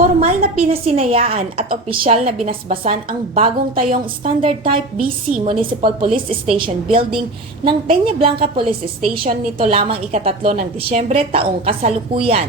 Formal na pinasinayaan at opisyal na binasbasan ang bagong tayong Standard Type BC Municipal Police Station Building ng Peñablanca Police Station nito lamang ika-3 ng Disyembre taong kasalukuyan.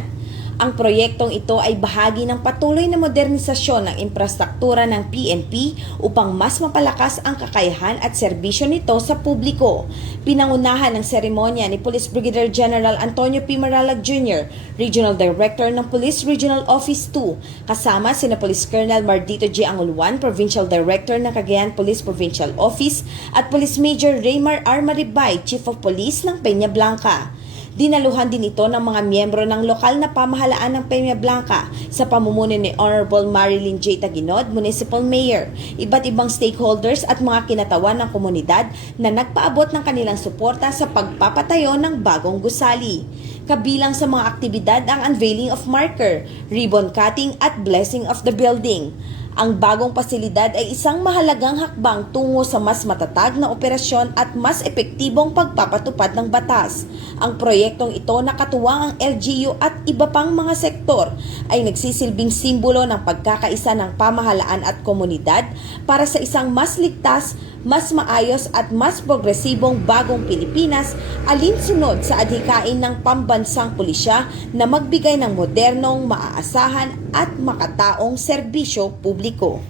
Ang proyektong ito ay bahagi ng patuloy na modernisasyon ng infrastruktura ng PNP upang mas mapalakas ang kakayahan at serbisyo nito sa publiko. Pinangunahan ng seremonya ni Police Brigadier General Antonio P. Maralag Jr., Regional Director ng Police Regional Office 2, kasama sina Police Colonel Mardito J. Anguluan, Provincial Director ng Cagayan Police Provincial Office, at Police Major Raymar R. Maribay, Chief of Police ng Peñablanca. Dinaluhan din ito ng mga miyembro ng lokal na pamahalaan ng Peñablanca sa pamumuno ni Honorable Marilyn J. Taguinod, Municipal Mayor, iba't ibang stakeholders at mga kinatawan ng komunidad na nagpaabot ng kanilang suporta sa pagpapatayo ng bagong gusali. Kabilang sa mga aktibidad ang unveiling of marker, ribbon cutting at blessing of the building. Ang bagong pasilidad ay isang mahalagang hakbang tungo sa mas matatag na operasyon at mas epektibong pagpapatupad ng batas. Ang proyektong ito na katuwang ang LGU at iba pang mga sektor ay nagsisilbing simbolo ng pagkakaisa ng pamahalaan at komunidad para sa isang mas ligtas, mas maayos at mas progresibong bagong Pilipinas alinsunod sa adhikain ng pambansang pulisya na magbigay ng modernong, maaasahan at makataong serbisyo publiko.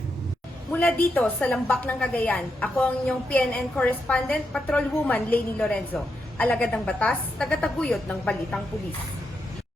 Mula dito sa Lambak ng Cagayan, ako ang inyong PNN Correspondent, Patrolwoman Lainey Lorenzo, alagad ng batas, tagataguyod ng Balitang Pulis.